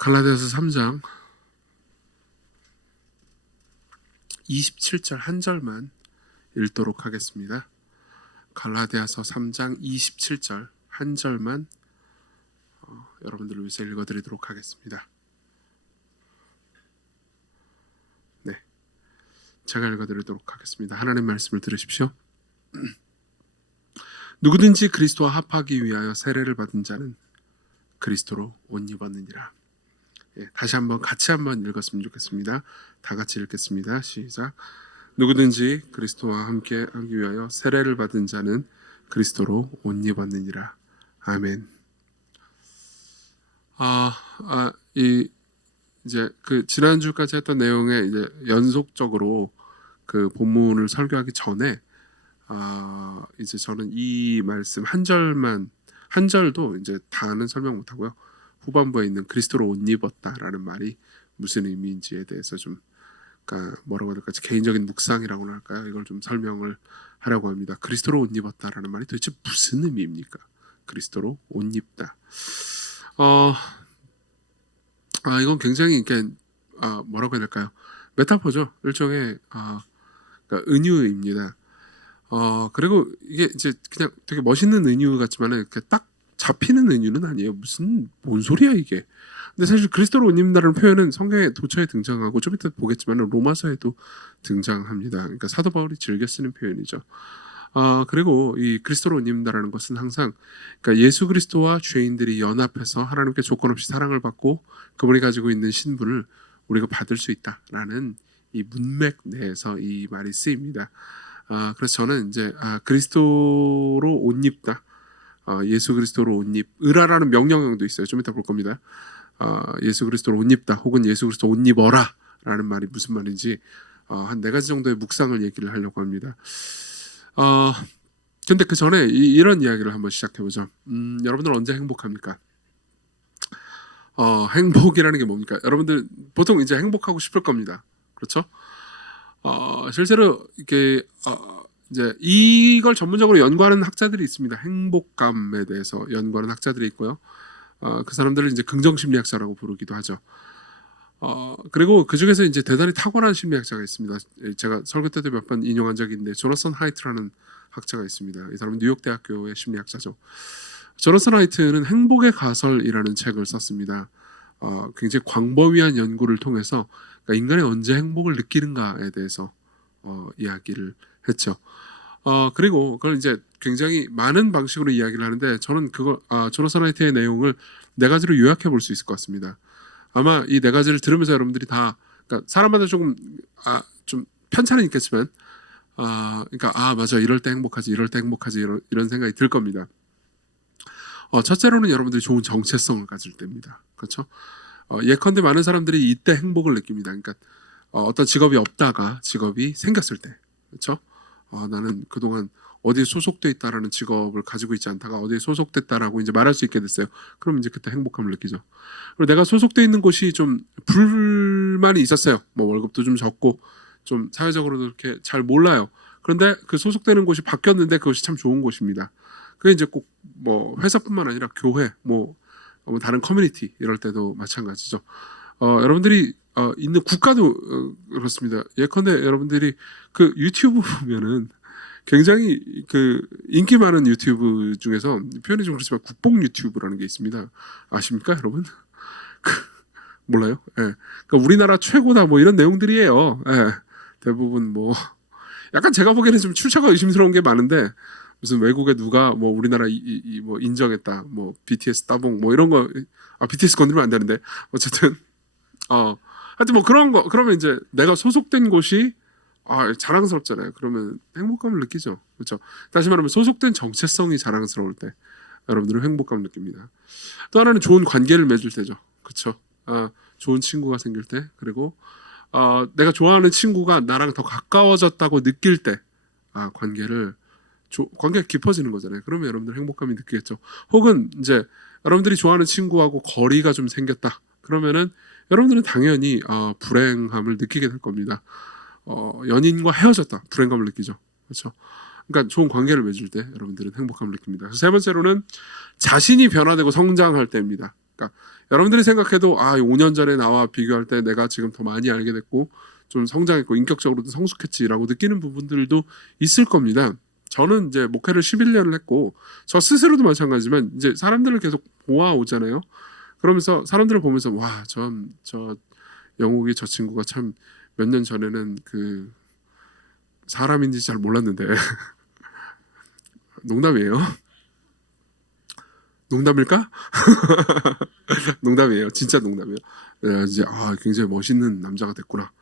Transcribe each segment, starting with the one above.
갈라디아서 3장 27절 한 절만 읽도록 하겠습니다. 갈라디아서 3장 27절 한 절만 여러분들을 위해서 읽어드리도록 하겠습니다. 네, 제가 읽어드리도록 하겠습니다. 하나님의 말씀을 들으십시오. 누구든지 그리스도와 합하기 위하여 세례를 받은 자는 그리스도로 옷 입었느니라. 다시 한번 같이 한번 읽었으면 좋겠습니다. 다 같이 읽겠습니다. 시작. 누구든지 그리스도와 함께 하기 위하여 세례를 받은 자는 그리스도로 옷 입었느니라. 아멘. 이제 그 지난주까지 했던 내용에 이제 연속적으로 그 본문을 설교하기 전에 이제 저는 이 말씀 한 절도 이제 다는 설명 못 하고요. 후반부에 있는 그리스도로 옷 입었다라는 말이 무슨 의미인지에 대해서 좀 그러니까 뭐라고 해야 될까 개인적인 묵상이라고나 할까요? 이걸 좀 설명을 하려고 합니다. 그리스도로 옷 입었다라는 말이 도대체 무슨 의미입니까? 그리스도로 옷 입다. 이건 굉장히 뭐라고 해야 될까요? 메타포죠. 일종의 그러니까 은유입니다. 그리고 이게 이제 그냥 되게 멋있는 은유 같지만은 딱 잡히는 은유는 아니에요. 뭔 소리야 이게. 근데 사실 그리스도로 옷 입는다는 표현은 성경에 도처에 등장하고 좀 이따 보겠지만 로마서에도 등장합니다. 그러니까 사도 바울이 즐겨 쓰는 표현이죠. 그리고 이 그리스도로 옷 입는다라는 것은 항상 그러니까 예수 그리스도와 죄인들이 연합해서 하나님께 조건 없이 사랑을 받고 그분이 가지고 있는 신분을 우리가 받을 수 있다라는 이 문맥 내에서 이 말이 쓰입니다. 그래서 저는 이제 그리스도로 옷 입다. 예수 그리스도로 옷 입으라라는 명령형도 있어요. 좀 이따 볼 겁니다. 예수 그리스도로 옷 입다 혹은 예수 그리스도 옷 입어라 라는 말이 무슨 말인지 한 4가지 정도의 묵상을 얘기를 하려고 합니다. 근데 그 전에 이런 이야기를 한번 시작해보죠. 여러분들 언제 행복합니까? 행복이라는 게 뭡니까? 여러분들 보통 이제 행복하고 싶을 겁니다. 그렇죠? 실제로 이렇게 이제 이걸 전문적으로 연구하는 학자들이 있습니다. 행복감에 대해서 연구하는 학자들이 있고요. 그 사람들을 이제 긍정심리학자라고 부르기도 하죠. 그리고 그 중에서 이제 대단히 탁월한 심리학자가 있습니다. 제가 설교 때도 몇 번 인용한 적이 있는데 조나선 하이트라는 학자가 있습니다. 이 사람은 뉴욕 대학교의 심리학자죠. 조나선 하이트는 행복의 가설이라는 책을 썼습니다. 굉장히 광범위한 연구를 통해서 그러니까 인간이 언제 행복을 느끼는가에 대해서 이야기를 했죠. 그리고 그걸 이제 굉장히 많은 방식으로 이야기를 하는데 저는 조나선 하이트의 내용을 4가지로 요약해 볼 수 있을 것 같습니다. 아마 이 4가지를 들으면서 여러분들이 다 그러니까 사람마다 조금 좀 편차는 있겠지만 그러니까 맞아 이럴 때 행복하지 이런 생각이 들 겁니다. 첫째로는 여러분들이 좋은 정체성을 가질 때입니다. 그렇죠? 예컨대 많은 사람들이 이때 행복을 느낍니다. 그러니까 어떤 직업이 없다가 직업이 생겼을 때, 그렇죠? 나는 그동안 어디에 소속돼 있다라는 직업을 가지고 있지 않다가 어디에 소속됐다라고 이제 말할 수 있게 됐어요. 그럼 이제 그때 행복함을 느끼죠. 그리고 내가 소속돼 있는 곳이 좀 불만이 있었어요. 뭐 월급도 좀 적고 좀 사회적으로도 이렇게 잘 몰라요. 그런데 그 소속되는 곳이 바뀌었는데 그것이 참 좋은 곳입니다. 그게 이제 꼭 뭐 회사뿐만 아니라 교회, 뭐 다른 커뮤니티 이럴 때도 마찬가지죠. 여러분들이 있는 국가도 그렇습니다. 예컨대 여러분들이 그 유튜브 보면은 굉장히 그 인기 많은 유튜브 중에서 표현이 좀 그렇지만 국뽕 유튜브라는 게 있습니다. 아십니까, 여러분? 몰라요? 예. 그러니까 우리나라 최고다 뭐 이런 내용들이에요. 예. 대부분 뭐 약간 제가 보기에는 좀 출처가 의심스러운 게 많은데 무슨 외국에 누가 뭐 우리나라 뭐 인정했다, 뭐 BTS 따봉 뭐 이런 거 BTS 건드리면 안 되는데 어쨌든 하여튼 뭐 그런 거 그러면 이제 내가 소속된 곳이 자랑스럽잖아요. 그러면 행복감을 느끼죠. 그렇죠? 다시 말하면 소속된 정체성이 자랑스러울 때 여러분들은 행복감을 느낍니다. 또 하나는 좋은 관계를 맺을 때죠. 그렇죠? 좋은 친구가 생길 때 그리고 내가 좋아하는 친구가 나랑 더 가까워졌다고 느낄 때 관계가 깊어지는 거잖아요. 그러면 여러분들 행복감이 느끼겠죠. 혹은 이제 여러분들이 좋아하는 친구하고 거리가 좀 생겼다. 그러면은 여러분들은 당연히 불행함을 느끼게 될 겁니다. 연인과 헤어졌다. 불행감을 느끼죠. 그렇죠? 그러니까 좋은 관계를 맺을 때 여러분들은 행복감을 느낍니다. 그래서 3번째로는 자신이 변화되고 성장할 때입니다. 그러니까 여러분들이 생각해도 5년 전에 나와 비교할 때 내가 지금 더 많이 알게 됐고 좀 성장했고 인격적으로도 성숙했지라고 느끼는 부분들도 있을 겁니다. 저는 이제 목회를 11년을 했고 저 스스로도 마찬가지지만 이제 사람들을 계속 보아오잖아요. 그러면서 사람들을 보면서 와, 저 영욱이 저 친구가 참 몇 년 전에는 그 사람인지 잘 몰랐는데 농담이에요. 농담일까? 농담이에요. 진짜 농담이에요. 이제 굉장히 멋있는 남자가 됐구나.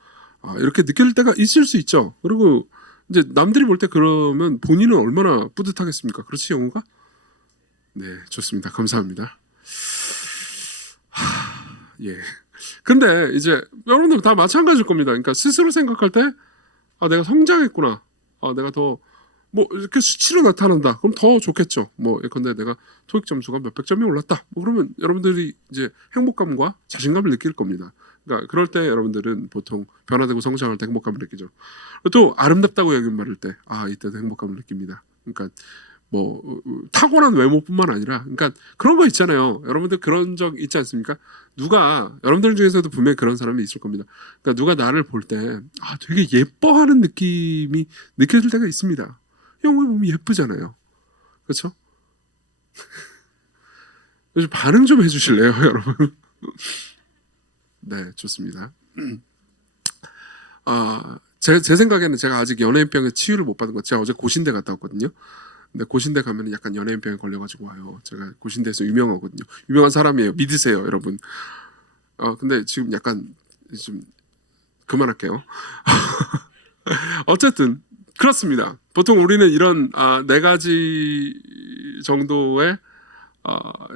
이렇게 느낄 때가 있을 수 있죠. 그리고 이제 남들이 볼 때 그러면 본인은 얼마나 뿌듯하겠습니까? 그렇지, 영우가? 네, 좋습니다. 감사합니다. 예. 근데 이제 여러분들 다 마찬가지일 겁니다. 그러니까 스스로 생각할 때 내가 성장했구나. 내가 더 뭐 이렇게 수치로 나타난다. 그럼 더 좋겠죠. 뭐 예컨대 내가 토익 점수가 몇백 점이 올랐다. 뭐 그러면 여러분들이 이제 행복감과 자신감을 느낄 겁니다. 그러니까 그럴 때 여러분들은 보통 변화되고 성장할 때 행복감을 느끼죠. 또 아름답다고 여긴 말할 때 이때도 행복감을 느낍니다. 그러니까 뭐 타고난 외모뿐만 아니라 그러니까 그런 거 있잖아요. 여러분들 그런 적 있지 않습니까? 누가 여러분들 중에서도 분명히 그런 사람이 있을 겁니다. 그러니까 누가 나를 볼 때 되게 예뻐하는 느낌이 느껴질 때가 있습니다. 영웅이 보면 예쁘잖아요. 그렇죠? 요즘 반응 좀 해주실래요, 여러분? 네, 좋습니다. 제 생각에는 제가 아직 연예인병의 치유를 못 받은 것. 제가 어제 고신대 갔다 왔거든요. 근데 고신대 가면 약간 연예인병에 걸려가지고 와요. 제가 고신대에서 유명하거든요. 유명한 사람이에요. 믿으세요, 여러분. 근데 지금 약간 좀 그만할게요. 어쨌든 그렇습니다. 보통 우리는 이런 네 가지 정도의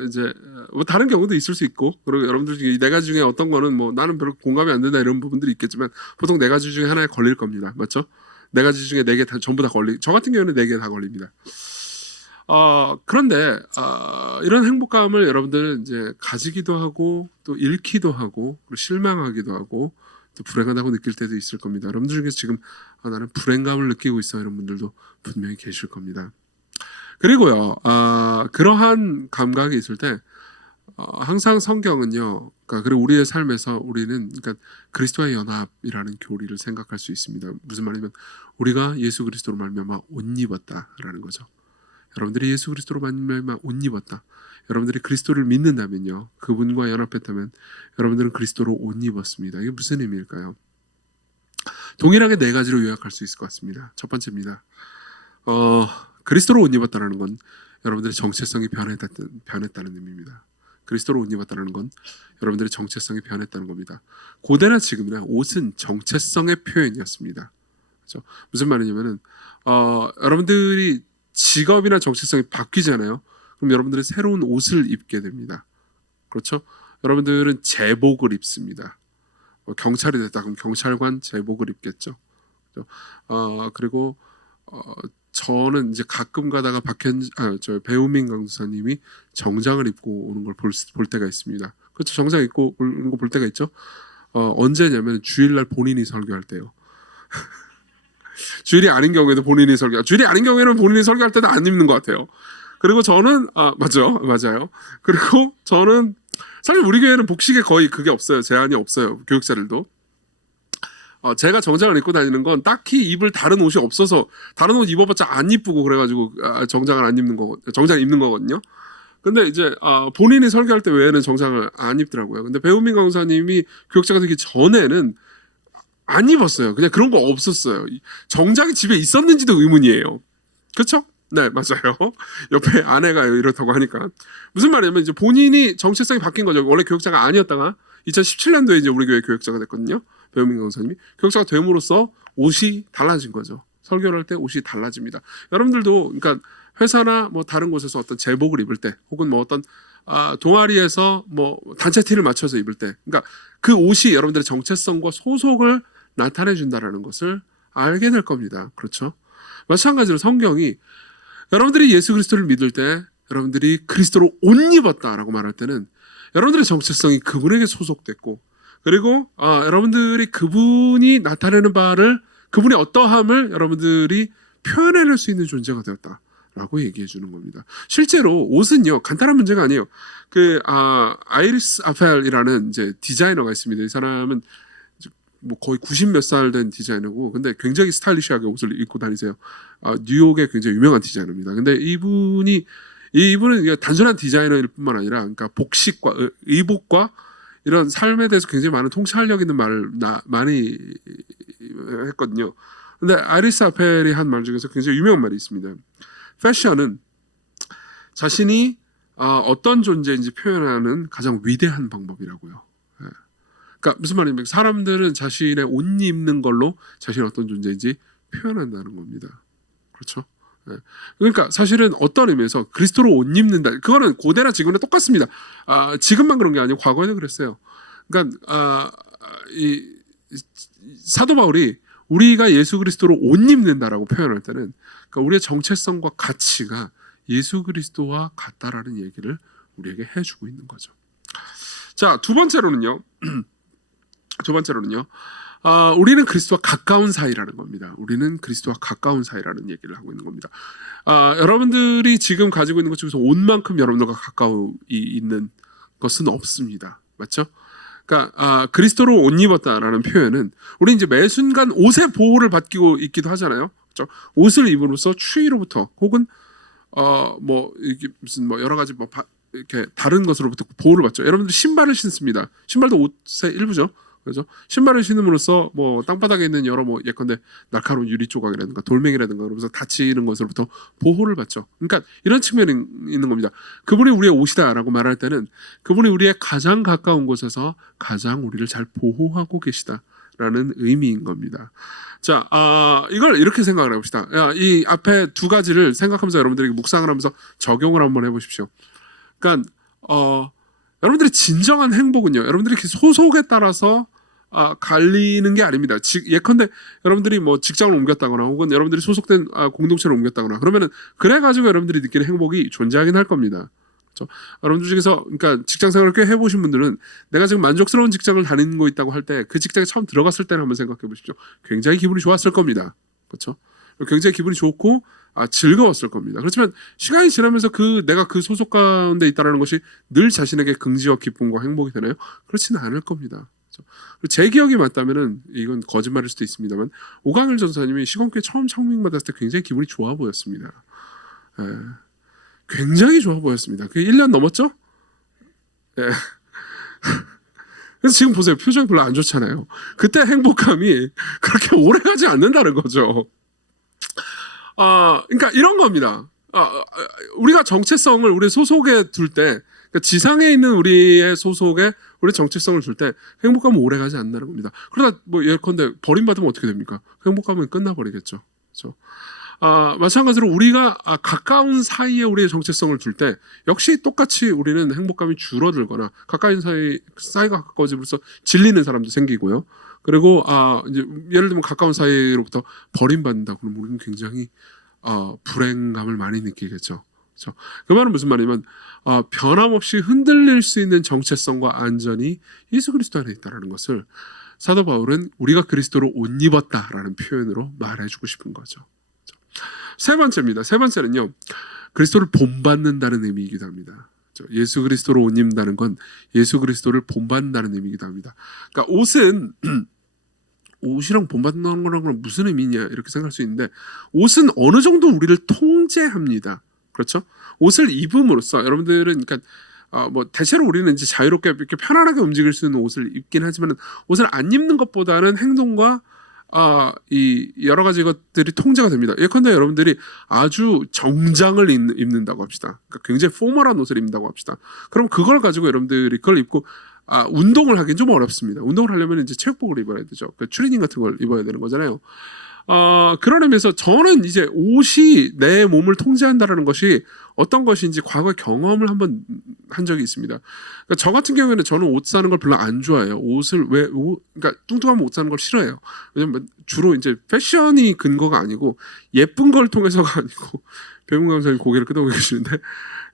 이제 뭐 다른 경우도 있을 수 있고, 그리고 여러분들 중에 이 네 가지 중에 어떤 거는 뭐 나는 별로 공감이 안 된다 이런 부분들이 있겠지만 보통 네 가지 중에 하나에 걸릴 겁니다. 맞죠? 네 가지 중에 네 개 전부 다 저 같은 경우는 네 개 다 걸립니다. 그런데 이런 행복감을 여러분들은 이제 가지기도 하고 또 잃기도 하고 그리고 실망하기도 하고 또 불행하다고 느낄 때도 있을 겁니다. 여러분들 중에서 지금 나는 불행감을 느끼고 있어 이런 분들도 분명히 계실 겁니다. 그리고요, 그러한 감각이 있을 때 항상 성경은요, 그러니까 그리고 우리의 삶에서 우리는 그러니까 그리스도의 연합이라는 교리를 생각할 수 있습니다. 무슨 말이냐면 우리가 예수 그리스도로 말미암아 옷 입었다라는 거죠. 여러분들이 예수 그리스도로 말미암아 옷 입었다. 여러분들이 그리스도를 믿는다면요, 그분과 연합했다면 여러분들은 그리스도로 옷 입었습니다. 이게 무슨 의미일까요? 동일하게 네 가지로 요약할 수 있을 것 같습니다. 첫 번째입니다. 그리스도로 옷 입었다는 건 여러분들의 정체성이 변했다는 의미입니다. 그리스도로 옷 입었다는 건 여러분들의 정체성이 변했다는 겁니다. 고대나 지금이나 옷은 정체성의 표현이었습니다. 그렇죠? 무슨 말이냐면은 여러분들이 직업이나 정체성이 바뀌잖아요. 그럼 여러분들은 새로운 옷을 입게 됩니다. 그렇죠? 여러분들은 제복을 입습니다. 경찰이 됐다 그럼 경찰관 제복을 입겠죠. 그렇죠? 그리고 저는 이제 가끔 가다가 배우민 강도사님이 정장을 입고 오는 걸 볼 때가 있습니다. 그렇죠? 정장 입고 오는 거 볼 때가 있죠. 언제냐면 주일날 본인이 설교할 때요. 주일이 아닌 경우에도 본인이 주일이 아닌 경우에는 본인이 설교할 때도 안 입는 것 같아요. 그리고 저는 맞아요. 그리고 저는 사실 우리 교회는 복식에 거의 그게 없어요. 제한이 없어요. 교육자들도. 제가 정장을 입고 다니는 건 딱히 입을 다른 옷이 없어서 다른 옷 입어봤자 안 이쁘고 그래가지고 정장 입는 거거든요. 근데 이제 본인이 설교할 때 외에는 정장을 안 입더라고요. 근데 배우민 강사님이 교육자가 되기 전에는 안 입었어요. 그냥 그런 거 없었어요. 정장이 집에 있었는지도 의문이에요. 그렇죠? 네, 맞아요. 옆에 아내가 이렇다고 하니까 무슨 말이냐면 이제 본인이 정체성이 바뀐 거죠. 원래 교육자가 아니었다가 2017년도에 이제 우리 교회 교육자가 됐거든요. 배우민 강사님이 교육자가 됨으로써 옷이 달라진 거죠. 설교를 할 때 옷이 달라집니다. 여러분들도 그러니까 회사나 뭐 다른 곳에서 어떤 제복을 입을 때 혹은 뭐 어떤 동아리에서 뭐 단체 티를 맞춰서 입을 때 그러니까 그 옷이 여러분들의 정체성과 소속을 나타내 준다라는 것을 알게 될 겁니다. 그렇죠? 마찬가지로 성경이 여러분들이 예수 그리스도를 믿을 때 여러분들이 그리스도로 옷 입었다라고 말할 때는 여러분들의 정체성이 그분에게 소속됐고 그리고 여러분들이 그분이 나타내는 바를 그분의 어떠함을 여러분들이 표현해낼 수 있는 존재가 되었다. 라고 얘기해 주는 겁니다. 실제로 옷은요 간단한 문제가 아니에요. 아이리스 아펠이라는 이제 디자이너가 있습니다. 이 사람은 뭐 거의 90 몇 살 된 디자이너고, 근데 굉장히 스타일리시하게 옷을 입고 다니세요. 뉴욕의 굉장히 유명한 디자이너입니다. 근데 이분은 그냥 단순한 디자이너일 뿐만 아니라, 그러니까 복식과 의복과 이런 삶에 대해서 굉장히 많은 통찰력 있는 말을 많이 했거든요. 근데 아이리스 아펠이 한 말 중에서 굉장히 유명한 말이 있습니다. 패션은 자신이 어떤 존재인지 표현하는 가장 위대한 방법이라고요. 그러니까 무슨 말입니까? 사람들은 자신의 옷 입는 걸로 자신이 어떤 존재인지 표현한다는 겁니다. 그렇죠? 그러니까 사실은 어떤 의미에서 그리스도로 옷 입는다. 그거는 고대나 지금이나 똑같습니다. 지금만 그런 게 아니고 과거에도 그랬어요. 그러니까 이 사도 바울이 우리가 예수 그리스도로 옷 입는다라고 표현할 때는, 그러니까 우리의 정체성과 가치가 예수 그리스도와 같다라는 얘기를 우리에게 해주고 있는 거죠. 자, 두 번째로는요. 우리는 그리스도와 가까운 사이라는 겁니다. 우리는 그리스도와 가까운 사이라는 얘기를 하고 있는 겁니다. 여러분들이 지금 가지고 있는 것 중에서 옷만큼 여러분들과 가까이 있는 것은 없습니다. 맞죠? 그러니까 그리스도로 옷 입었다라는 표현은, 우리 이제 매 순간 옷의 보호를 받고 있기도 하잖아요. 그렇죠? 옷을 입음으로써 추위로부터, 혹은 이게 무슨 여러 가지 이렇게 다른 것으로부터 보호를 받죠. 여러분들 신발을 신습니다. 신발도 옷의 일부죠. 그렇죠? 신발을 신음으로써 땅바닥에 있는 여러 예컨대 날카로운 유리 조각이라든가 돌멩이라든가 그러면서 다치는 것으로부터 보호를 받죠. 그러니까 이런 측면이 있는 겁니다. 그분이 우리의 옷이다라고 말할 때는 그분이 우리의 가장 가까운 곳에서 가장 우리를 잘 보호하고 계시다라는 의미인 겁니다. 자, 이걸 이렇게 생각을 해봅시다. 이 앞에 두 가지를 생각하면서 여러분들에게 묵상을 하면서 적용을 한번 해보십시오. 그러니까 여러분들의 진정한 행복은요, 여러분들이 소속에 따라서 갈리는 게 아닙니다. 예컨대 여러분들이 직장을 옮겼다거나, 혹은 여러분들이 소속된 공동체를 옮겼다거나, 그러면은 그래가지고 여러분들이 느끼는 행복이 존재하긴 할 겁니다. 그렇죠? 여러분들 중에서 그러니까 직장 생활을 꽤 해보신 분들은 내가 지금 만족스러운 직장을 다니고 있다고 할 때, 그 직장에 처음 들어갔을 때를 한번 생각해 보십시오. 굉장히 기분이 좋았을 겁니다. 그렇죠? 굉장히 기분이 좋고 즐거웠을 겁니다. 그렇지만 시간이 지나면서 내가 그 소속 가운데 있다는 것이 늘 자신에게 긍지와 기쁨과 행복이 되나요? 그렇지는 않을 겁니다. 그렇죠? 제 기억이 맞다면은, 이건 거짓말일 수도 있습니다만, 오강일 전사님이 시건교회 처음 청빙받았을 때 굉장히 기분이 좋아 보였습니다. 굉장히 좋아 보였습니다. 그게 1년 넘었죠? 그래서 지금 보세요. 표정이 별로 안 좋잖아요. 그때 행복감이 그렇게 오래 가지 않는다는 거죠. 그러니까 이런 겁니다. 우리가 정체성을 우리 소속에 둘 때, 그러니까 지상에 있는 우리의 소속에 우리 정체성을 둘 때 행복감은 오래 가지 않는다는 겁니다. 그러다 예컨대 버림받으면 어떻게 됩니까? 행복감은 끝나버리겠죠. 그렇죠? 마찬가지로 우리가 가까운 사이에 우리의 정체성을 둘 때 역시 똑같이 우리는 행복감이 줄어들거나, 가까운 사이가 가까워지면서 질리는 사람도 생기고요. 그리고 이제 예를 들면 가까운 사이로부터 버림받는다 그러면 우리는 굉장히 불행감을 많이 느끼겠죠. 그렇죠? 그 말은 무슨 말이냐면, 변함없이 흔들릴 수 있는 정체성과 안전이 예수 그리스도 안에 있다는 것을 사도 바울은 우리가 그리스도로 옷 입었다라는 표현으로 말해주고 싶은 거죠. 세 번째입니다. 세 번째는요, 그리스도를 본받는다는 의미이기도 합니다. 예수 그리스도로 옷 입는다는 건 예수 그리스도를 본받는다는 의미이기도 합니다. 그러니까 옷이랑 본받는 거랑 무슨 의미냐 이렇게 생각할 수 있는데, 옷은 어느 정도 우리를 통제합니다. 그렇죠? 옷을 입음으로써 여러분들은, 그러니까 대체로 우리는 이제 자유롭게 이렇게 편안하게 움직일 수 있는 옷을 입긴 하지만, 옷을 안 입는 것보다는 행동과 이 여러 가지 것들이 통제가 됩니다. 예컨대 여러분들이 아주 정장을 입는다고 합시다. 그러니까 굉장히 포멀한 옷을 입는다고 합시다. 그럼 그걸 가지고 여러분들이 그걸 입고 운동을 하긴 좀 어렵습니다. 운동을 하려면 이제 체육복을 입어야 되죠. 그러니까 트레이닝 같은 걸 입어야 되는 거잖아요. 그런 의미에서 저는 이제 옷이 내 몸을 통제한다라는 것이 어떤 것인지 과거에 경험을 한번 한 적이 있습니다. 그러니까 저 같은 경우에는 저는 옷 사는 걸 별로 안 좋아해요. 그러니까 뚱뚱하면 옷 사는 걸 싫어해요. 왜냐면 주로 이제 패션이 근거가 아니고, 예쁜 걸 통해서가 아니고, 배용 강사님 고개를 끄덕이고 계시는데,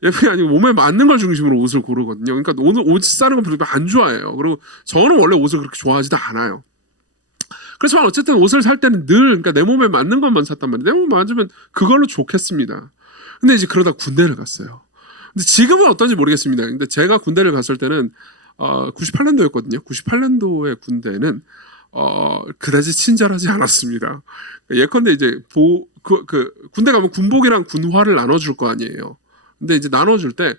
예쁜 게 아니고 몸에 맞는 걸 중심으로 옷을 고르거든요. 그러니까 오늘 옷 사는 걸 별로 안 좋아해요. 그리고 저는 원래 옷을 그렇게 좋아하지도 않아요. 그렇지만 어쨌든 옷을 살 때는 늘, 그러니까 내 몸에 맞는 것만 샀단 말이에요. 내 몸에 맞으면 그걸로 좋겠습니다. 근데 이제 그러다 군대를 갔어요. 근데 지금은 어떤지 모르겠습니다. 근데 제가 군대를 갔을 때는 98년도였거든요. 98년도의 군대는 그다지 친절하지 않았습니다. 예컨대 이제 군대 가면 군복이랑 군화를 나눠줄 거 아니에요. 근데 이제 나눠줄 때,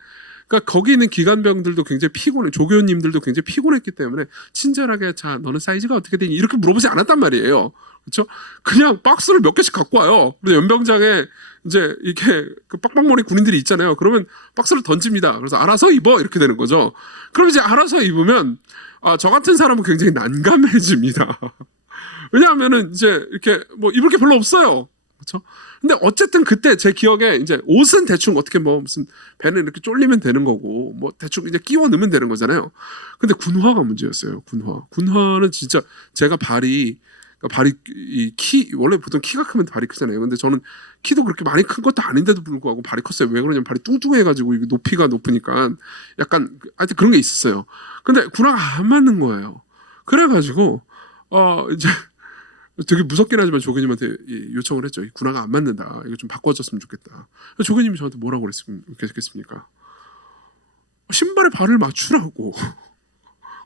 그러니까 거기 있는 기관병들도 굉장히 피곤해, 조교님들도 굉장히 피곤했기 때문에 친절하게 자 너는 사이즈가 어떻게 되니 이렇게 물어보지 않았단 말이에요. 그렇죠? 그냥 박스를 몇 개씩 갖고 와요. 그래서 연병장에 이제 이렇게 그 빡빡머리 군인들이 있잖아요. 그러면 박스를 던집니다. 그래서 알아서 입어 이렇게 되는 거죠. 그럼 이제 알아서 입으면 저 같은 사람은 굉장히 난감해집니다. 왜냐하면은 이제 이렇게 뭐 입을 게 별로 없어요. 그렇죠? 근데 어쨌든 그때 제 기억에 이제 옷은 대충 어떻게 뭐 무슨 배는 이렇게 쫄리면 되는 거고 뭐 대충 이제 끼워 넣으면 되는 거잖아요. 근데 군화가 문제였어요. 군화는 진짜 제가 발이 원래 보통 키가 크면 발이 크잖아요. 근데 저는 키도 그렇게 많이 큰 것도 아닌데도 불구하고 발이 컸어요. 왜 그러냐면 발이 뚱뚱해가지고 이게 높이가 높으니까 약간 하여튼 그런 게 있었어요. 근데 군화가 안 맞는 거예요. 그래가지고 이제 되게 무섭긴 하지만 조교님한테 요청을 했죠. 이 군화가 안 맞는다. 이거 좀 바꿔줬으면 좋겠다. 조교님이 저한테 뭐라고 그랬겠습니까? 신발에 발을 맞추라고.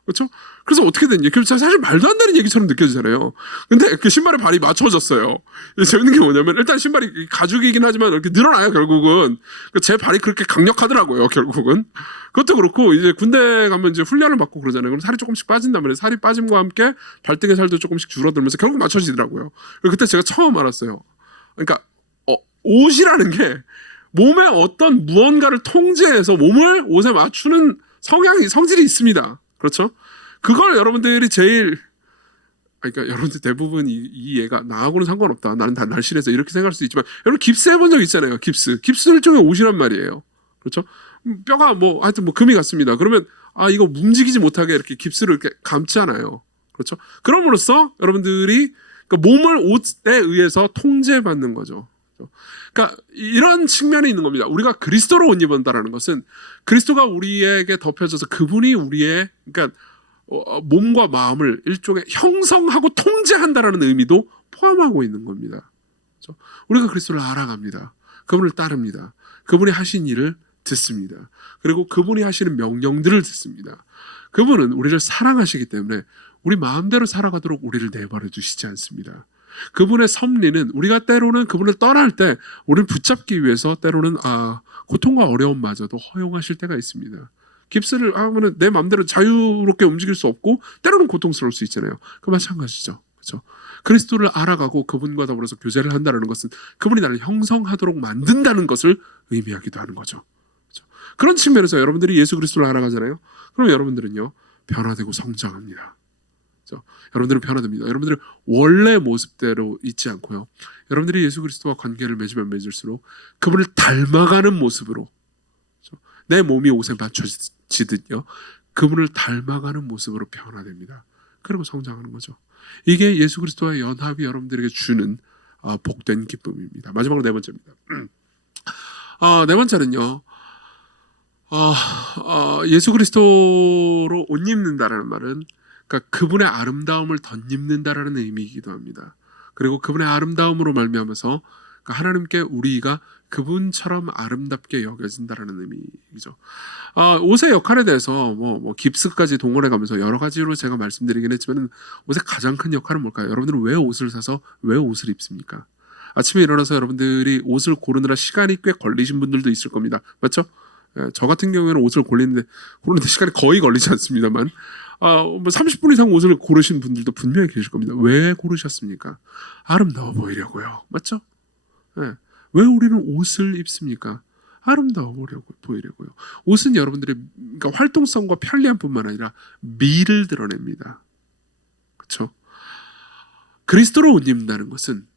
그렇죠? 그래서 어떻게 됐냐? 사실 말도 안 되는 얘기처럼 느껴지잖아요. 근데 그 신발에 발이 맞춰졌어요. 재밌는 게 뭐냐면 일단 신발이 가죽이긴 하지만 이렇게 늘어나요. 결국은 제 발이 그렇게 강력하더라고요. 결국은 그것도 그렇고 이제 군대 가면 이제 훈련을 받고 그러잖아요. 그럼 살이 조금씩 빠진단 말이에요. 살이 빠짐과 함께 발등의 살도 조금씩 줄어들면서 결국 맞춰지더라고요. 그때 제가 처음 알았어요. 그러니까 옷이라는 게 몸의 어떤 무언가를 통제해서 몸을 옷에 맞추는 성질이 있습니다. 그렇죠? 그걸 여러분들이 그러니까 여러분들 대부분 이 얘가 나하고는 상관없다. 나는 다 날씬해서 이렇게 생각할 수 있지만 여러분 깁스 해본 적 있잖아요. 깁스 일종의 옷이란 말이에요. 그렇죠? 뼈가 뭐 하여튼 뭐 금이 갔습니다. 그러면 이거 움직이지 못하게 이렇게 깁스를 이렇게 감잖아요. 그렇죠? 그럼으로써 여러분들이 그러니까 몸을 옷에 의해서 통제받는 거죠. 그러니까 이런 측면이 있는 겁니다. 우리가 그리스도로 옷 입었다라는 것은 그리스도가 우리에게 덮여져서 그분이 우리의 그러니까 몸과 마음을 일종의 형성하고 통제한다라는 의미도 포함하고 있는 겁니다. 그렇죠? 우리가 그리스도를 알아갑니다. 그분을 따릅니다. 그분이 하신 일을 듣습니다. 그리고 그분이 하시는 명령들을 듣습니다. 그분은 우리를 사랑하시기 때문에 우리 마음대로 살아가도록 우리를 내버려 두시지 않습니다. 그분의 섭리는 우리가 때로는 그분을 떠날 때 우리를 붙잡기 위해서 때로는 고통과 어려움마저도 허용하실 때가 있습니다. 깁스를 하면 내 마음대로 자유롭게 움직일 수 없고 때로는 고통스러울 수 있잖아요. 그 마찬가지죠. 그렇죠? 그리스도를 알아가고 그분과 더불어서 교제를 한다는 것은 그분이 나를 형성하도록 만든다는 것을 의미하기도 하는 거죠. 그렇죠? 그런 측면에서 여러분들이 예수 그리스도를 알아가잖아요. 그럼 여러분들은요 변화되고 성장합니다. 여러분들은 변화됩니다. 여러분들은 원래 모습대로 있지 않고요. 여러분들이 예수 그리스도와 관계를 맺으면 맺을수록 그분을 닮아가는 모습으로 내 몸이 옷에 맞춰지듯요. 그분을 닮아가는 모습으로 변화됩니다. 그리고 성장하는 거죠. 이게 예수 그리스도와의 연합이 여러분들에게 주는 복된 기쁨입니다. 마지막으로 네 번째입니다. 네 번째는요. 예수 그리스도로 옷 입는다라는 말은 그러니까 그분의 아름다움을 덧입는다라는 의미이기도 합니다. 그리고 그분의 아름다움으로 말미암아서 그러니까 하나님께 우리가 그분처럼 아름답게 여겨진다라는 의미이죠. 옷의 역할에 대해서 뭐 깁스까지 동원해가면서 여러 가지로 제가 말씀드리긴 했지만 옷의 가장 큰 역할은 뭘까요? 여러분들은 왜 옷을 사서 왜 옷을 입습니까? 아침에 일어나서 여러분들이 옷을 고르느라 시간이 꽤 걸리신 분들도 있을 겁니다. 맞죠? 저 같은 경우에는 옷을 고르는데 시간이 거의 걸리지 않습니다만 30분 이상 옷을 고르신 분들도 분명히 계실 겁니다. 왜 고르셨습니까? 아름다워 보이려고요. 맞죠? 네. 왜 우리는 옷을 입습니까? 아름다워 보이려고요. 옷은 여러분들의 그러니까 활동성과 편리함뿐만 아니라 미를 드러냅니다. 그렇죠? 그리스도로 옷 입는다는 것은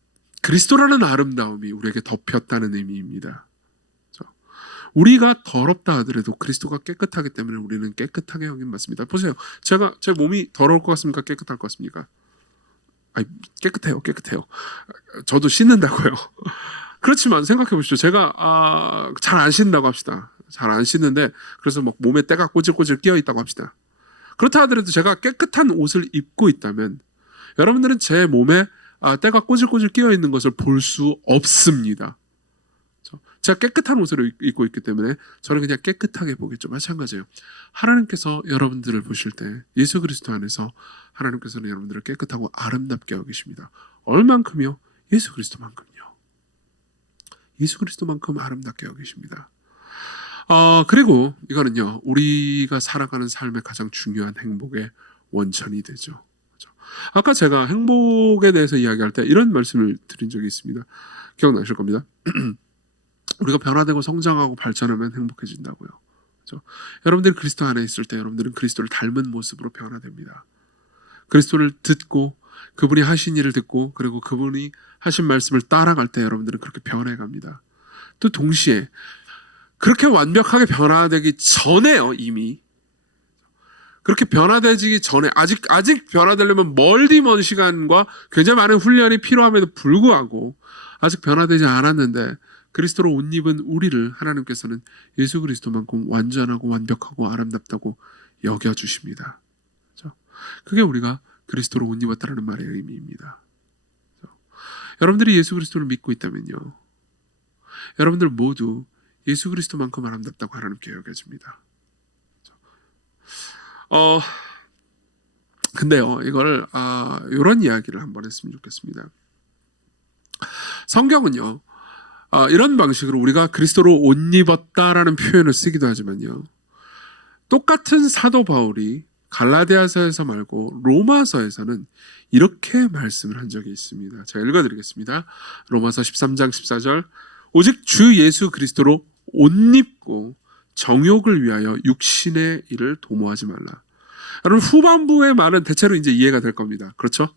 그리스도라는 아름다움이 우리에게 덮였다는 의미입니다. 우리가 더럽다 하더라도 그리스도가 깨끗하기 때문에 우리는 깨끗하게 여김받습니다. 보세요. 제 몸이 더러울 것 같습니까? 깨끗할 것 같습니까? 깨끗해요. 저도 씻는다고요. 그렇지만 생각해 보십시오. 제가 잘 안 씻는다고 합시다. 잘 안 씻는데 그래서 막 몸에 때가 꼬질꼬질 끼어 있다고 합시다. 그렇다 하더라도 제가 깨끗한 옷을 입고 있다면 여러분들은 제 몸에 때가 꼬질꼬질 끼어 있는 것을 볼 수 없습니다. 제가 깨끗한 옷을 입고 있기 때문에 저는 그냥 깨끗하게 보겠죠. 마찬가지예요. 하나님께서 여러분들을 보실 때 예수 그리스도 안에서 하나님께서는 여러분들을 깨끗하고 아름답게 여기십니다. 얼만큼요? 예수 그리스도만큼요. 예수 그리스도만큼 아름답게 여기십니다. 그리고 이거는요, 우리가 살아가는 삶의 가장 중요한 행복의 원천이 되죠. 그렇죠? 아까 제가 행복에 대해서 이야기할 때 이런 말씀을 드린 적이 있습니다. 기억나실 겁니다. 우리가 변화되고 성장하고 발전하면 행복해진다고요. 그렇죠? 여러분들이 그리스도 안에 있을 때 여러분들은 그리스도를 닮은 모습으로 변화됩니다. 그리스도를 듣고 그분이 하신 일을 듣고 그리고 그분이 하신 말씀을 따라갈 때 여러분들은 그렇게 변해갑니다. 또 동시에 그렇게 완벽하게 변화되기 전에요, 이미 그렇게 변화되기 전에 아직 변화되려면 멀디 시간과 굉장히 많은 훈련이 필요함에도 불구하고 아직 변화되지 않았는데 그리스도로 옷 입은 우리를 하나님께서는 예수 그리스도만큼 완전하고 완벽하고 아름답다고 여겨주십니다. 그렇죠? 그게 우리가 그리스도로 옷 입었다는 말의 의미입니다. 그렇죠? 여러분들이 예수 그리스도를 믿고 있다면요, 여러분들 모두 예수 그리스도만큼 아름답다고 하나님께 여겨집니다. 근데요, 이걸 이런 이야기를 한번 했으면 좋겠습니다. 성경은요, 이런 방식으로 우리가 그리스도로 옷 입었다라는 표현을 쓰기도 하지만요, 똑같은 사도 바울이 갈라디아서에서 말고 로마서에서는 이렇게 말씀을 한 적이 있습니다. 제가 읽어드리겠습니다. 로마서 13장 14절, 오직 주 예수 그리스도로 옷 입고 정욕을 위하여 육신의 일을 도모하지 말라. 여러분, 후반부의 말은 대체로 이제 이해가 될 겁니다. 그렇죠?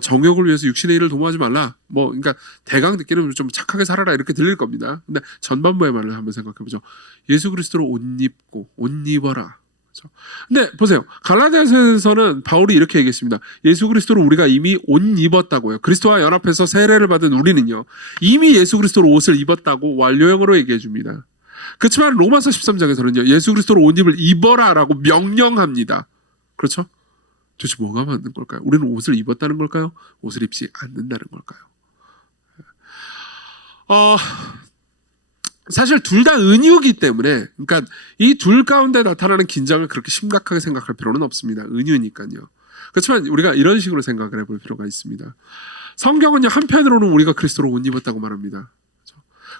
정욕을 위해서 육신의 일을 도모하지 말라. 그러니까 대강 듣기는 좀 착하게 살아라 이렇게 들릴 겁니다. 근데 전반부의 말을 한번 생각해 보죠. 예수 그리스도로 옷 입고 옷 입어라. 그렇죠? 근데 보세요. 갈라디아서에서는 바울이 이렇게 얘기했습니다. 예수 그리스도로 우리가 이미 옷 입었다고요. 그리스도와 연합해서 세례를 받은 우리는요, 이미 예수 그리스도로 옷을 입었다고 완료형으로 얘기해 줍니다. 그렇지만 로마서 13장에서는요, 예수 그리스도로 옷 입을 입어라라고 명령합니다. 그렇죠? 도대체 뭐가 맞는 걸까요? 우리는 옷을 입었다는 걸까요? 옷을 입지 않는다는 걸까요? 사실 둘 다 은유이기 때문에, 그러니까 이 둘 가운데 나타나는 긴장을 그렇게 심각하게 생각할 필요는 없습니다. 은유니까요. 그렇지만 우리가 이런 식으로 생각을 해볼 필요가 있습니다. 성경은요, 한편으로는 우리가 그리스도로 옷 입었다고 말합니다.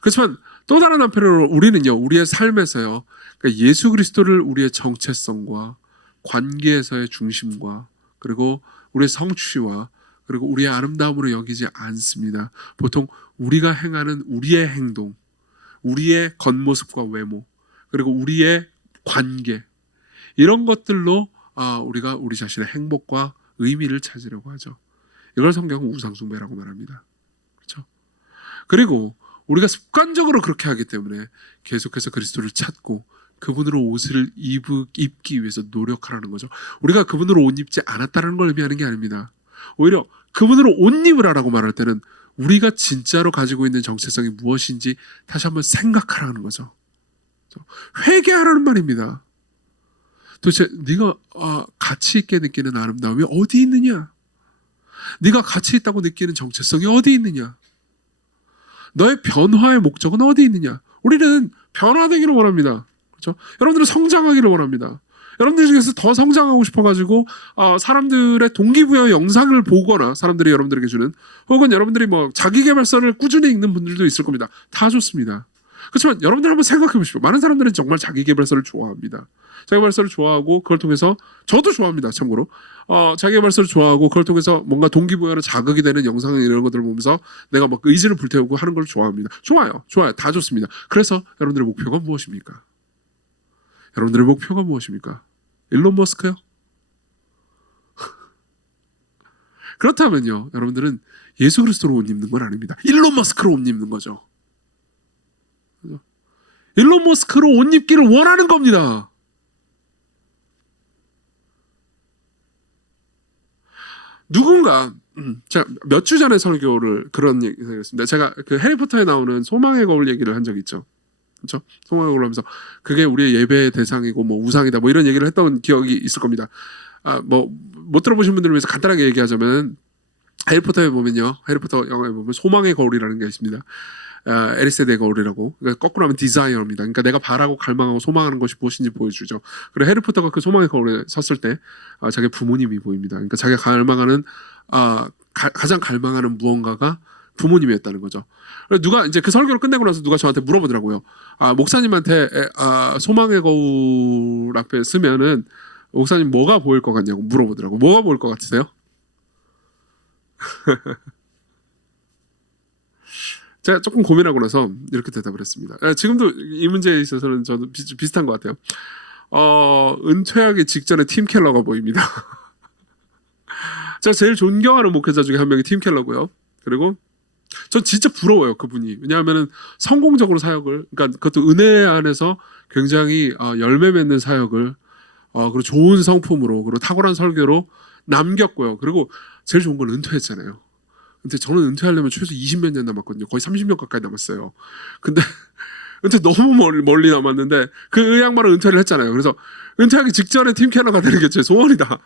그렇지만 또 다른 한편으로 우리는요, 우리의 삶에서요, 그러니까 예수 그리스도를 우리의 정체성과 관계에서의 중심과 그리고 우리의 성취와 그리고 우리의 아름다움으로 여기지 않습니다. 보통 우리가 행하는 우리의 행동, 우리의 겉모습과 외모, 그리고 우리의 관계, 이런 것들로 우리가 우리 자신의 행복과 의미를 찾으려고 하죠. 이걸 성경은 우상숭배라고 말합니다. 그렇죠? 그리고 우리가 습관적으로 그렇게 하기 때문에 계속해서 그리스도를 찾고 그분으로 옷을 입기 위해서 노력하라는 거죠. 우리가 그분으로 옷 입지 않았다는 걸 의미하는 게 아닙니다. 오히려 그분으로 옷 입으라라고 말할 때는 우리가 진짜로 가지고 있는 정체성이 무엇인지 다시 한번 생각하라는 거죠. 회개하라는 말입니다. 도대체 네가 가치 있게 느끼는 아름다움이 어디 있느냐? 네가 가치 있다고 느끼는 정체성이 어디 있느냐? 너의 변화의 목적은 어디 있느냐? 우리는 변화되기를 원합니다. 그렇죠? 여러분들은 성장하기를 원합니다. 여러분들 중에서 더 성장하고 싶어가지고 사람들의 동기부여 영상을 보거나 사람들이 여러분들에게 주는, 혹은 여러분들이 자기계발서를 꾸준히 읽는 분들도 있을 겁니다. 다 좋습니다. 그렇지만 여러분들 한번 생각해 보십시오. 많은 사람들은 정말 자기계발서를 좋아합니다. 자기계발서를 좋아하고 그걸 통해서, 저도 좋아합니다. 참고로 자기계발서를 좋아하고 그걸 통해서 뭔가 동기부여로 자극이 되는 영상 이런 것들을 보면서 내가 의지를 불태우고 하는 걸 좋아합니다. 좋아요. 다 좋습니다. 그래서 여러분들의 목표가 무엇입니까? 여러분들의 목표가 무엇입니까? 일론 머스크요? 그렇다면요, 여러분들은 예수 그리스도로 옷 입는 건 아닙니다. 일론 머스크로 옷 입는 거죠. 일론 머스크로 옷 입기를 원하는 겁니다. 누군가 제가 몇 주 전에 설교를 그런 얘기를 했습니다. 제가 그 해리포터에 나오는 소망의 거울 얘기를 한 적이 있죠. 그렇죠? 소망의 거울 하면서 그게 우리의 예배의 대상이고 우상이다 이런 얘기를 했던 기억이 있을 겁니다. 못 들어보신 분들을 위해서 간단하게 얘기하자면, 해리포터에 보면요, 해리포터 영화에 보면 소망의 거울이라는 게 있습니다. 에리세데 거울이라고. 그러니까 거꾸로 하면 디자이어입니다. 그러니까 내가 바라고 갈망하고 소망하는 것이 무엇인지 보여주죠. 그리고 해리포터가 그 소망의 거울에 섰을 때 자기 부모님이 보입니다. 그러니까 자기가 갈망하는 가장 갈망하는 무언가가 부모님이었다는 거죠. 누가 이제 그 설교를 끝내고 나서 누가 저한테 물어보더라고요. 목사님한테 소망의 거울 앞에 서면은 목사님 뭐가 보일 것 같냐고 물어보더라고요. 뭐가 보일 것 같으세요? 제가 조금 고민하고 나서 이렇게 대답을 했습니다. 지금도 이 문제에 있어서는 저도 비슷한 것 같아요. 은퇴하기 직전에 팀 켈러가 보입니다. 제가 제일 존경하는 목회자 중에 한 명이 팀 켈러고요. 그리고 전 진짜 부러워요, 그분이. 왜냐하면 성공적으로 사역을, 그러니까 그것도 은혜 안에서 굉장히 열매 맺는 사역을 그리고 좋은 성품으로 그리고 탁월한 설교로 남겼고요. 그리고 제일 좋은 건 은퇴했잖아요. 근데 저는 은퇴하려면 최소 20몇 년 남았거든요. 거의 30년 가까이 남았어요. 근데 은퇴 너무 멀리 남았는데 그 양반은 은퇴를 했잖아요. 그래서 은퇴하기 직전에 팀 켈러가 되는 게 제 소원이다.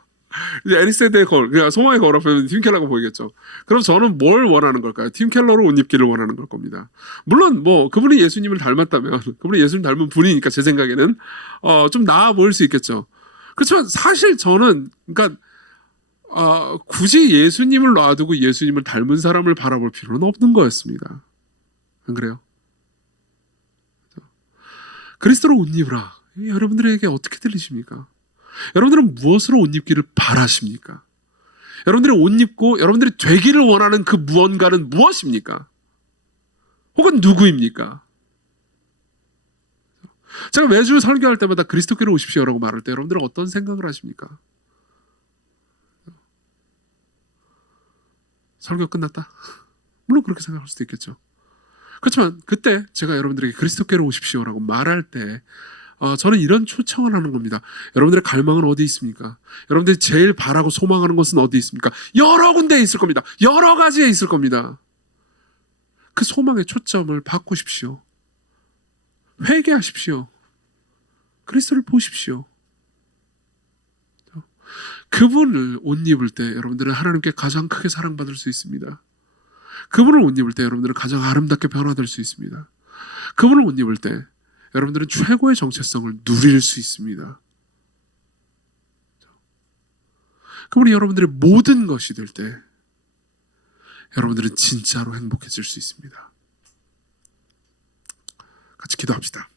이제 에리세데의 거울, 그러니까 소망의 거울 앞에 팀 켈러가 보이겠죠. 그럼 저는 뭘 원하는 걸까요? 팀 켈러로 옷 입기를 원하는 걸 겁니다. 물론 뭐 그분이 예수님을 닮았다면 그분이 예수님 닮은 분이니까 제 생각에는 좀 나아 보일 수 있겠죠. 그렇지만 사실 저는 그러니까 굳이 예수님을 놔두고 예수님을 닮은 사람을 바라볼 필요는 없는 거였습니다. 안 그래요? 그리스도로 옷 입으라. 여러분들에게 어떻게 들리십니까? 여러분들은 무엇으로 옷 입기를 바라십니까? 여러분들이 옷 입고 여러분들이 되기를 원하는 그 무언가는 무엇입니까? 혹은 누구입니까? 제가 매주 설교할 때마다 그리스도께로 오십시오라고 말할 때 여러분들은 어떤 생각을 하십니까? 설교 끝났다? 물론 그렇게 생각할 수도 있겠죠. 그렇지만 그때 제가 여러분들에게 그리스도께로 오십시오라고 말할 때 저는 이런 초청을 하는 겁니다. 여러분들의 갈망은 어디 있습니까? 여러분들이 제일 바라고 소망하는 것은 어디 있습니까? 여러 군데에 있을 겁니다. 여러 가지에 있을 겁니다. 그 소망의 초점을 바꾸십시오. 회개하십시오. 그리스도를 보십시오. 그분을 옷 입을 때 여러분들은 하나님께 가장 크게 사랑받을 수 있습니다. 그분을 옷 입을 때 여러분들은 가장 아름답게 변화될 수 있습니다. 그분을 옷 입을 때 여러분들은 최고의 정체성을 누릴 수 있습니다. 그분이 여러분들의 모든 것이 될 때 여러분들은 진짜로 행복해질 수 있습니다. 같이 기도합시다.